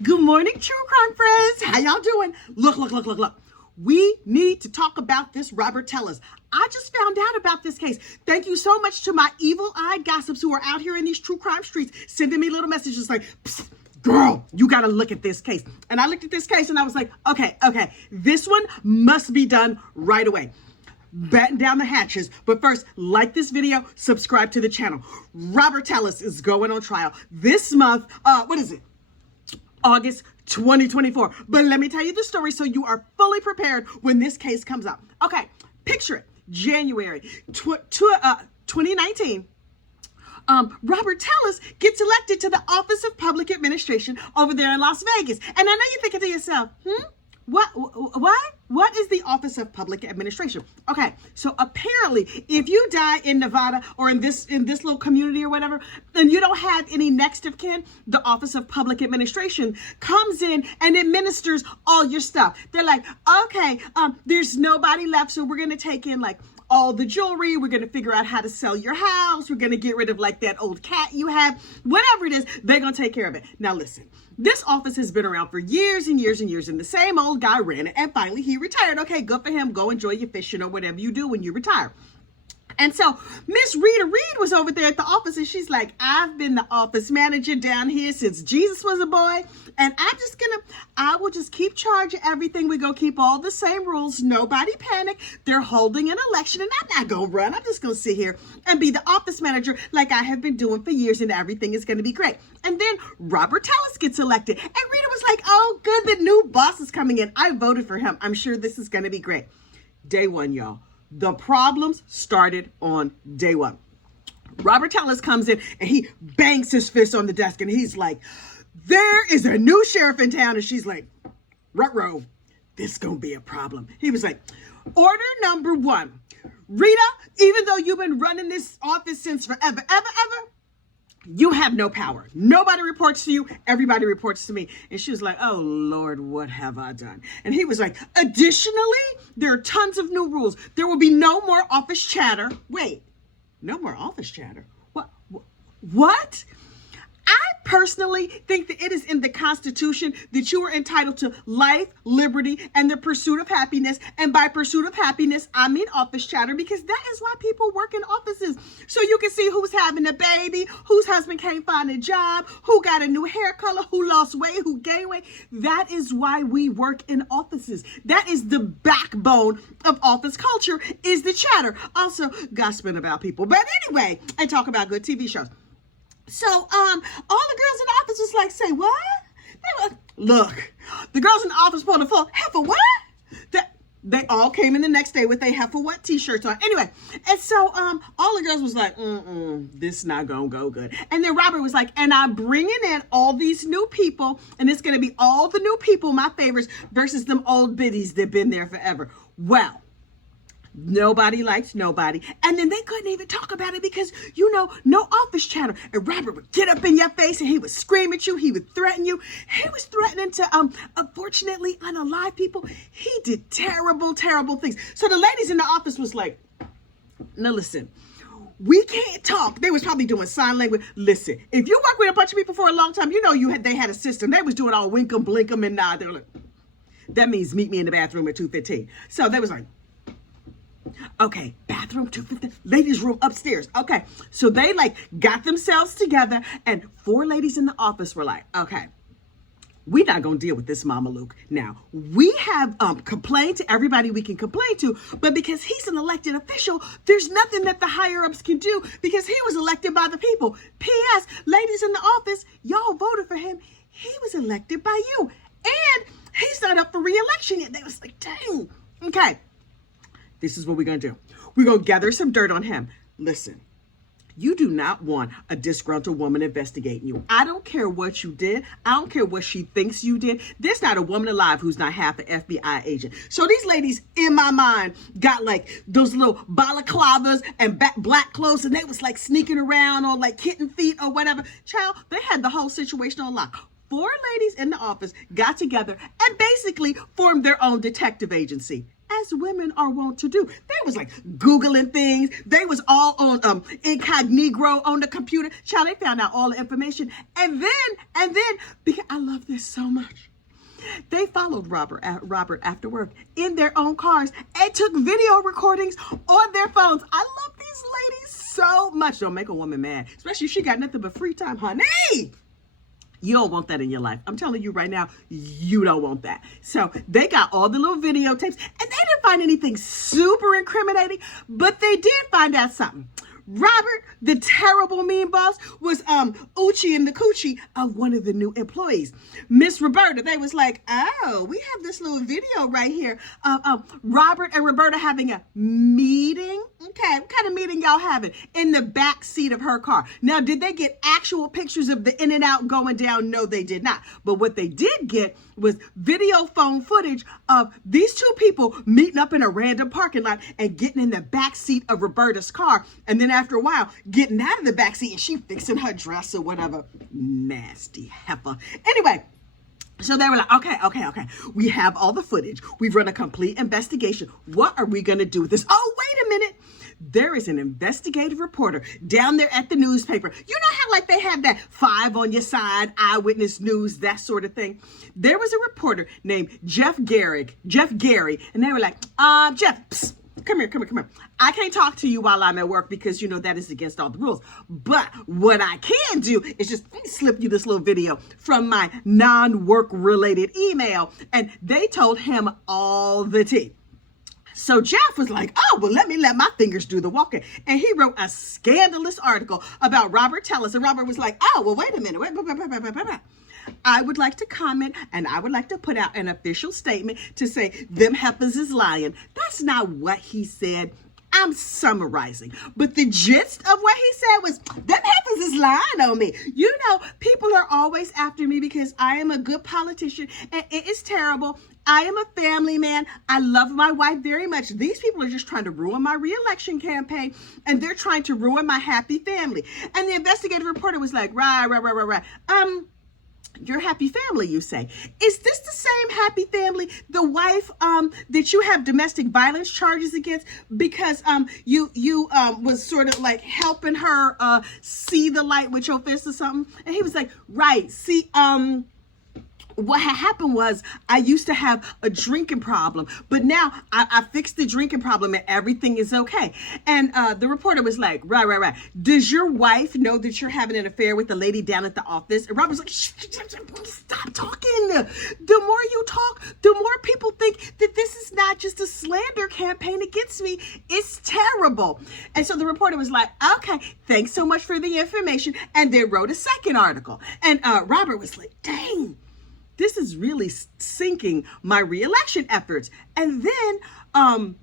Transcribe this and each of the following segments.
Good morning, true crime friends. How y'all doing? Look. We need to talk about this Robert Tellis. I just found out about this case. Thank you so much to my evil-eyed gossips who are out here in these true crime streets sending me little messages like, psst, girl, you got to look at this case. And I looked at this case and I was like, okay, this one must be done right away. Batten down the hatches. But first, like this video, subscribe to the channel. Robert Tellis is going on trial this month. What is it? August 2024. But let me tell you the story so you are fully prepared when this case comes up. Okay, picture it. January 2019. Robert Tellis gets elected to the Office of Public Administration over there in Las Vegas. And I know you're thinking to yourself, What is the Office of Public Administration? Okay, so apparently, if you die in Nevada or in this little community or whatever, and you don't have any next of kin, the Office of Public Administration comes in and administers all your stuff. They're like, okay, there's nobody left, so we're gonna take in like all the jewelry. We're going to figure out how to sell your house. We're going to get rid of like that old cat you have. Whatever it is, they're going to take care of it. Now listen, this office has been around for years and years and years, and the same old guy ran it, and finally he retired. Okay, good for him. Go enjoy your fishing or whatever you do when you retire. And so Miss Rita Reed was over there at the office, and she's like, I've been the office manager down here since Jesus was a boy, and I will just keep charge of everything. We're going to keep all the same rules. Nobody panic. They're holding an election, and I'm not going to run. I'm just going to sit here and be the office manager like I have been doing for years, and everything is going to be great. And then Robert Tellis gets elected, and Rita was like, oh, good, the new boss is coming in. I voted for him. I'm sure this is going to be great. Day one, y'all. The problems started on day one. Robert Tellis comes in and he bangs his fist on the desk and he's like, there is a new sheriff in town. And she's like, ruh-roh, this is going to be a problem. He was like, order number one, Rita, even though you've been running this office since forever, ever, you have no power. Nobody reports to you. Everybody reports to me. And she was like, oh, Lord, what have I done? And he was like, additionally, there are tons of new rules. There will be no more office chatter. Wait, no more office chatter? What? I personally think that it is in the Constitution that you are entitled to life, liberty, and the pursuit of happiness. And by pursuit of happiness, I mean office chatter, because that is why people work in offices. So you can see who's having a baby, whose husband can't find a job, who got a new hair color, who lost weight, who gained weight. That is why we work in offices. That is the backbone of office culture, is the chatter. Also, gossiping about people. But anyway, and talk about good TV shows. So, all the girls in the office was like, say what? They were, look, the girls in the office pulled a full, heifer what? They all came in the next day with their heifer what t-shirts on. Anyway, and so, all the girls was like, this not gonna go good. And then Robert was like, and I'm bringing in all these new people, and it's gonna be all the new people, my favorites, versus them old biddies that been there forever. Well, nobody liked nobody. And then they couldn't even talk about it because, no office chatter. And Robert would get up in your face and he would scream at you. He would threaten you. He was threatening to, unfortunately, unalive people. He did terrible, terrible things. So the ladies in the office was like, now listen, we can't talk. They was probably doing sign language. Listen, if you work with a bunch of people for a long time, they had a system. They was doing all wink 'em, blink 'em, and nod. They were like, that means meet me in the bathroom at 2:15. So they was like, okay, bathroom 250, ladies' room upstairs. Okay, so they like got themselves together, and 4 ladies in the office were like, okay, we're not gonna deal with this Mama Luke. Now, we have complained to everybody we can complain to, but because he's an elected official, there's nothing that the higher ups can do because he was elected by the people. P.S. Ladies in the office, y'all voted for him. He was elected by you, and he's not up for re-election yet. They was like, dang. Okay. This is what we're going to do. We're going to gather some dirt on him. Listen, you do not want a disgruntled woman investigating you. I don't care what you did. I don't care what she thinks you did. There's not a woman alive who's not half an FBI agent. So these ladies, in my mind, got like those little balaclavas and black clothes, and they was like sneaking around on like kitten feet or whatever. Child, they had the whole situation on lock. 4 ladies in the office got together and basically formed their own detective agency. as women are wont to do. They was like Googling things. They was all on incognito on the computer. Child, they found out all the information. And then, because I love this so much, they followed Robert after work in their own cars and took video recordings on their phones. I love these ladies so much. Don't make a woman mad, especially if she got nothing but free time, honey. You don't want that in your life. I'm telling you right now, you don't want that. So they got all the little videotapes, and they didn't find anything super incriminating, but they did find out something. Robert, the terrible mean boss, was Uchi and the coochie of one of the new employees. Miss Roberta, they was like, oh, we have this little video right here of Robert and Roberta having a meeting. Okay, what kind of meeting y'all having? In the back seat of her car. Now, did they get actual pictures of the in and out going down? No, they did not. But what they did get was video phone footage of these two people meeting up in a random parking lot and getting in the back seat of Roberta's car. And then after a while, getting out of the back seat and she fixing her dress or whatever. Nasty heifer. Anyway, so they were like, okay. We have all the footage. We've run a complete investigation. What are we going to do with this? Oh, wait a minute. There is an investigative reporter down there at the newspaper. You know how like they have that 5 on your side, eyewitness news, that sort of thing. There was a reporter named Jeff Gary, and they were like, Jeff, psst, come here. I can't talk to you while I'm at work because, you know, that is against all the rules. But what I can do is just slip you this little video from my non-work related email. And they told him all the tea. So Jeff was like, oh, well, let my fingers do the walking. And he wrote a scandalous article about Robert Tellis. And Robert was like, oh, well, wait a minute. Wait. I would like to comment and I would like to put out an official statement to say them heifers is lying. That's not what he said. I'm summarizing. But the gist of what he said was, them heifers is lying on me. You know, people are always after me because I am a good politician and it is terrible. I am a family man. I love my wife very much. These people are just trying to ruin my re-election campaign and they're trying to ruin my happy family. And the investigative reporter was like, right. Your happy family, you say. Is this the same happy family, the wife that you have domestic violence charges against because you was sort of like helping her see the light with your fist or something? And he was like, right, see, what had happened was I used to have a drinking problem, but now I fixed the drinking problem and everything is okay. And the reporter was like, right. Does your wife know that you're having an affair with the lady down at the office? And Robert's like, stop talking. The more you talk, the more people think that this is not just a slander campaign against me. It's terrible. And so the reporter was like, okay, thanks so much for the information. And they wrote a second article. And Robert was like, dang. This is really sinking my re-election efforts. And then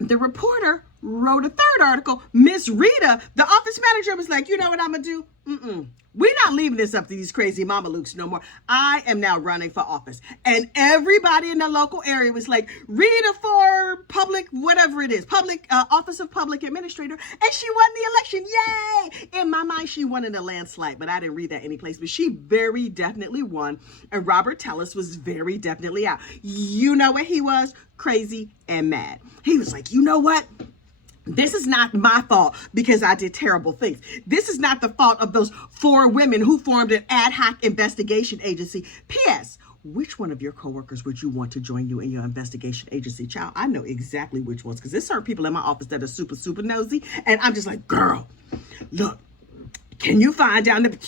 the reporter wrote a third article. Miss Rita, the office manager, was like, you know what I'm going to do? We're not leaving this up to these crazy mama Lukes no more. I am now running for office. And everybody in the local area was like, Rita for public, whatever it is, public office of public administrator. And she won the election. Yay! In my mind, she won in a landslide, but I didn't read that anyplace. But she very definitely won. And Robert Tellis was very definitely out. You know what he was? Crazy and mad. He was like, you know what? This is not my fault because I did terrible things. This is not the fault of those 4 women who formed an ad hoc investigation agency. P.S. Which one of your coworkers would you want to join you in your investigation agency? Child, I know exactly which ones because there's certain people in my office that are super, super nosy. And I'm just like, girl, look, can you find down the...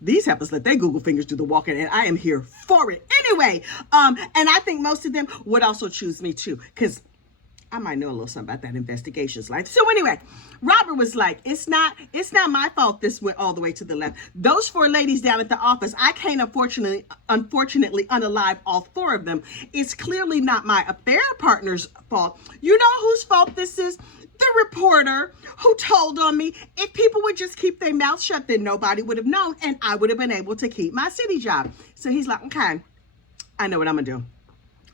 These heifers let their Google fingers do the walking, and I am here for it. Anyway, and I think most of them would also choose me too because I might know a little something about that investigations life. So anyway, Robert was like, it's not my fault this went all the way to the left. Those 4 ladies down at the office, I can't unfortunately unalive all 4 of them. It's clearly not my affair partner's fault. You know whose fault this is? The reporter who told on me. If people would just keep their mouth shut, then nobody would have known and I would have been able to keep my city job. So he's like, okay, I know what I'm gonna do.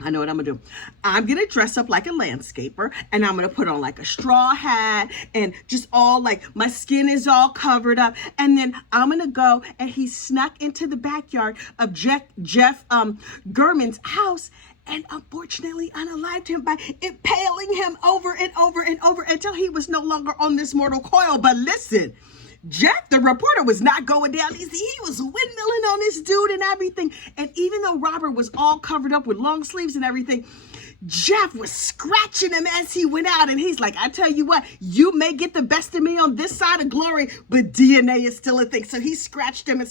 I'm going to dress up like a landscaper and I'm going to put on like a straw hat and just all like my skin is all covered up. And then I'm going to go and he snuck into the backyard of Jeff Gurman's house and unfortunately unalived him by impaling him over and over and over until he was no longer on this mortal coil. But listen, Jeff, the reporter, was not going down easy. He was windmilling on this dude and everything. And even though Robert was all covered up with long sleeves and everything, Jeff was scratching him as he went out. And he's like, I tell you what, you may get the best of me on this side of glory, but DNA is still a thing. So he scratched him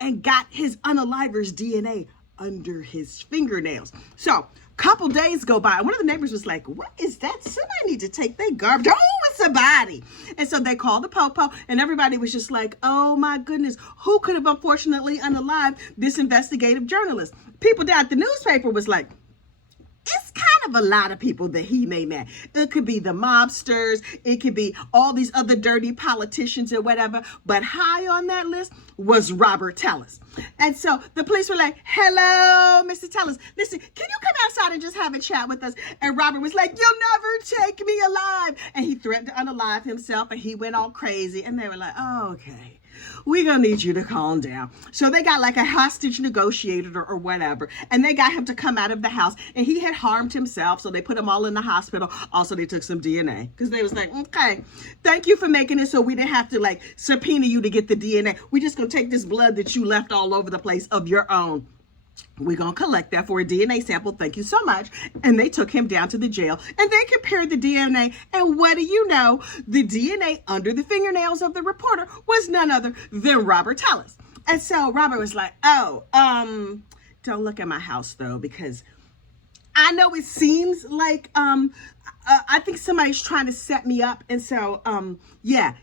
and got his unaliver's DNA under his fingernails. So couple days go by, and one of the neighbors was like, what is that? Somebody need to take their garbage. Oh, it's a body. And so they called the popo, and everybody was just like, oh my goodness, who could have unfortunately unalived this investigative journalist? People down at the newspaper was like, it's kind of a lot of people that he may met. It could be the mobsters. It could be all these other dirty politicians or whatever. But high on that list was Robert Tellis. And so the police were like, hello, Mr. Tellis. Listen, can you come outside and just have a chat with us? And Robert was like, you'll never take me alive. And he threatened to unalive himself, and he went all crazy. And they were like, oh, okay. We're going to need you to calm down. So they got like a hostage negotiator or whatever, and they got him to come out of the house, and he had harmed himself. So they put him all in the hospital. Also, they took some DNA because they was like, okay, thank you for making it so we didn't have to like subpoena you to get the DNA. We're just going to take this blood that you left all over the place of your own. We're going to collect that for a DNA sample. Thank you so much. And they took him down to the jail, and they compared the DNA. And what do you know? The DNA under the fingernails of the reporter was none other than Robert Tellis. And so Robert was like, oh, don't look at my house though, because I know it seems like, I think somebody's trying to set me up. And so, yeah.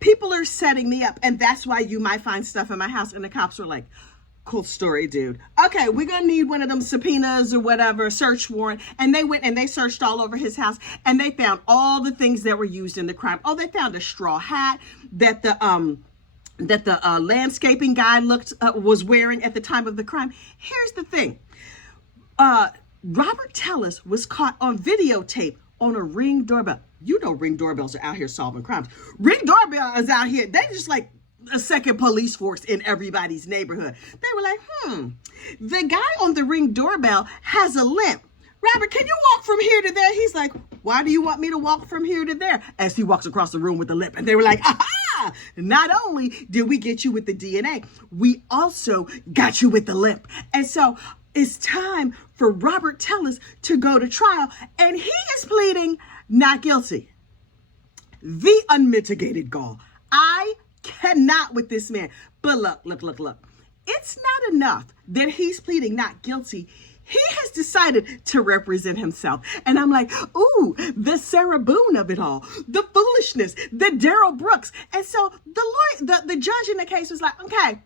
People are setting me up, and that's why you might find stuff in my house. And the cops were like, cool story, dude. Okay, we're gonna need one of them subpoenas or whatever, search warrant. And they went and they searched all over his house, and they found all the things that were used in the crime. Oh, they found a straw hat that the landscaping guy was wearing at the time of the crime. Here's the thing. Robert Tellis was caught on videotape on a Ring doorbell. You know, Ring doorbells are out here solving crimes. Ring doorbell is out here. They just like a second police force in everybody's neighborhood. They were like, the guy on the Ring doorbell has a limp. Robert, can you walk from here to there? He's like, why do you want me to walk from here to there? As he walks across the room with the limp. And they were like, aha! Not only did we get you with the DNA, we also got you with the limp. And so it's time for Robert Tellis to go to trial. And he is pleading not guilty. The unmitigated gall. I cannot with this man. But look. It's not enough that he's pleading not guilty. He has decided to represent himself. And I'm like, ooh, the Sarah Boone of it all, the foolishness, the Daryl Brooks. And so the judge in the case was like, okay,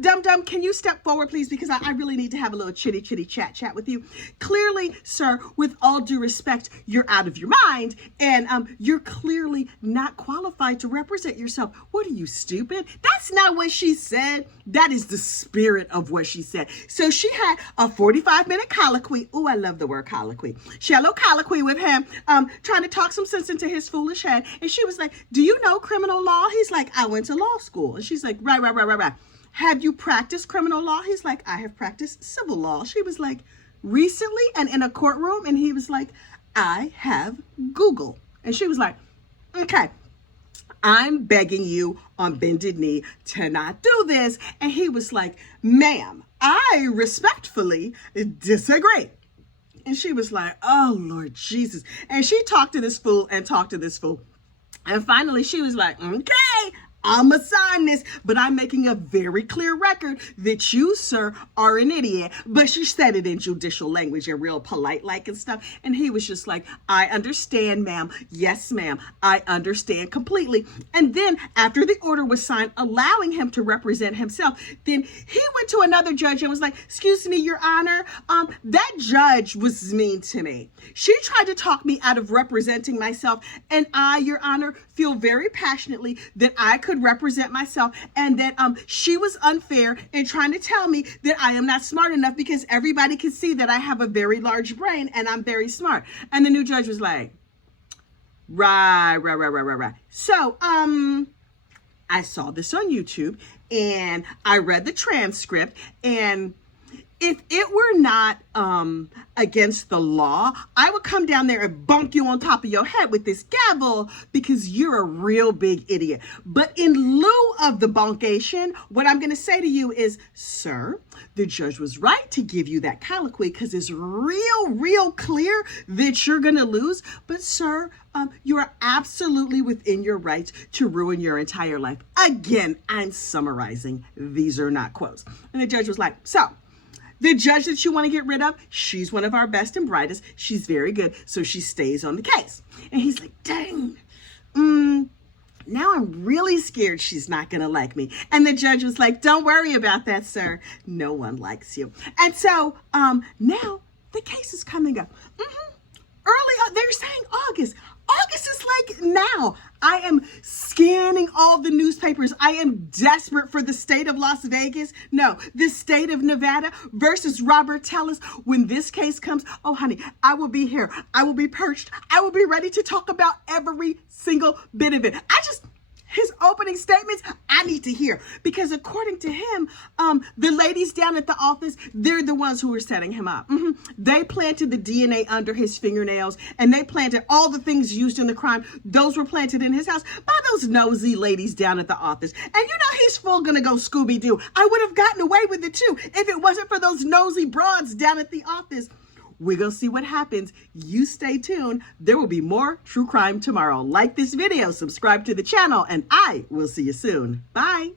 Dum, can you step forward, please? Because I really need to have a little chitty chat with you. Clearly, sir, with all due respect, you're out of your mind, and you're clearly not qualified to represent yourself. What are you, stupid? That's not what she said. That is the spirit of what she said. So she had a 45-minute colloquy. Ooh, I love the word colloquy. She had a little colloquy with him, trying to talk some sense into his foolish head. And she was like, do you know criminal law? He's like, I went to law school. And she's like, right. Have you practiced criminal law? He's like, I have practiced civil law. She was like, recently and in a courtroom? And he was like, I have Google. And she was like, okay, I'm begging you on bended knee to not do this. And he was like, ma'am, I respectfully disagree. And she was like, oh, Lord Jesus. And she talked to this fool. And finally, she was like, okay, I'm gonna sign this, but I'm making a very clear record that you, sir, are an idiot. But she said it in judicial language and real polite like and stuff. And he was just like, I understand, ma'am. Yes, ma'am. I understand completely. And then after the order was signed, allowing him to represent himself, then he went to another judge and was like, excuse me, Your Honor, that judge was mean to me. She tried to talk me out of representing myself. And I, Your Honor, feel very passionately that I could represent myself, and that she was unfair in trying to tell me that I am not smart enough, because everybody can see that I have a very large brain and I'm very smart. And the new judge was like, right. So I saw this on YouTube and I read the transcript, and if it were not against the law, I would come down there and bonk you on top of your head with this gavel because you're a real big idiot. But in lieu of the bonkation, what I'm going to say to you is, sir, the judge was right to give you that colloquy because it's real clear that you're going to lose. But sir, you are absolutely within your rights to ruin your entire life. Again, I'm summarizing. These are not quotes. And the judge was like, so the judge that you want to get rid of, she's one of our best and brightest. She's very good. So she stays on the case. And he's like, dang, now I'm really scared she's not going to like me. And the judge was like, don't worry about that, sir. No one likes you. And so now the case is coming up. Early, they're saying August. August is like now. I am scanning all the newspapers. I am desperate for the state of Las Vegas. No, the state of Nevada versus Robert Tellis. When this case comes, oh honey, I will be here. I will be perched. I will be ready to talk about every single bit of it. His opening statements, I need to hear. Because according to him, the ladies down at the office, they're the ones who were setting him up. They planted the DNA under his fingernails, and they planted all the things used in the crime. Those were planted in his house by those nosy ladies down at the office. And you know he's full gonna go Scooby-Doo. I would have gotten away with it too if it wasn't for those nosy broads down at the office. We're going to see what happens. You stay tuned. There will be more true crime tomorrow. Like this video, subscribe to the channel, and I will see you soon. Bye.